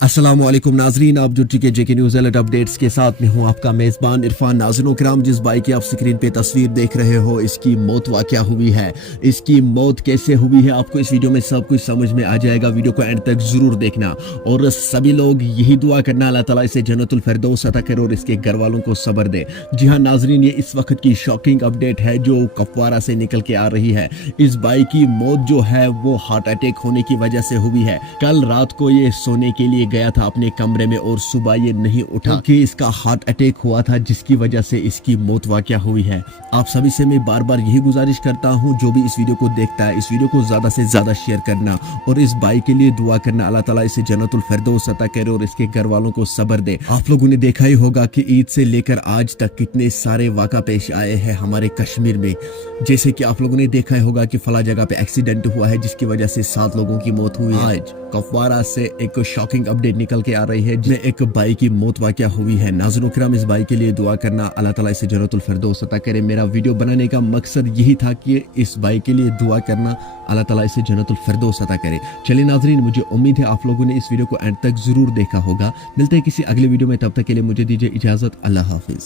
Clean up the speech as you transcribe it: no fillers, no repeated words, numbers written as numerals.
अस्सलामुअलैकुम नाजरीन, आप जुड़ चुके जेके न्यूज़ अलर्ट अपडेट्स के साथ। मैं हूं आपका मेज़बान इरफान। नाज़रीन किराम, जिस बाइक की आप स्क्रीन पे तस्वीर देख रहे हो, इसकी मौत क्या हुई है, इसकी मौत कैसे हुई है, आपको इस वीडियो में सब कुछ समझ में आ जाएगा। वीडियो को एंड तक जरूर देखना और सभी लोग यही दुआ करना अल्लाह ताला इसे जन्नतुल फिरदौस अता करे और इसके घर वालों को सब्र दे। जी हाँ नाजरीन, ये इस वक्त की शॉकिंग अपडेट है जो कुपवारा से निकल के आ रही है। इस बाइक की मौत जो है वो हार्ट अटैक होने की वजह से हुई है। कल रात को ये सोने के लिए गया था अपने कमरे में और सुबह ये नहीं उठा कि इसका हार्ट अटैक हुआ था, जिसकी वजह से इसकी मौत वाक़या हुई है। आप सभी से मैं बार बार यही गुजारिश करता हूं, जो भी इस वीडियो को देखता है, इस वीडियो को ज़्यादा से ज़्यादा शेयर करना और इस भाई के लिए दुआ करना। अल्लाह ताला इसे जन्नतुल फिरदौस अता करे और इसके घर वालों को सब्र दे। आप लोगों ने देखा ही होगा कि ईद से लेकर आज तक कितने सारे वाक़ा पेश आए हैं हमारे कश्मीर में। जैसे कि आप लोगों ने देखा ही होगा कि फला जगह पे एक्सीडेंट हुआ है जिसकी वजह से 7 लोगों की मौत हुई है। आज कुपवारा से एक शॉकिंग अपडेट निकल के आ रही है जिसमें एक भाई की मौत वाक़या हुई है। नाज़रीन किराम, इस भाई के लिए दुआ करना, अल्लाह ताला इसे जन्नतुल फिरदौस अता करे। मेरा वीडियो बनाने का मकसद यही था कि इस भाई के लिए दुआ करना, अल्लाह ताला इसे जन्नतुल फिरदौस अता करे। चलिए नाज़रीन, मुझे उम्मीद है आप लोगों ने इस वीडियो को एंड तक जरूर देखा होगा। मिलते हैं किसी अगले वीडियो में, तब तक के लिए मुझे दीजिए इजाज़त। अल्लाह हाफिज़।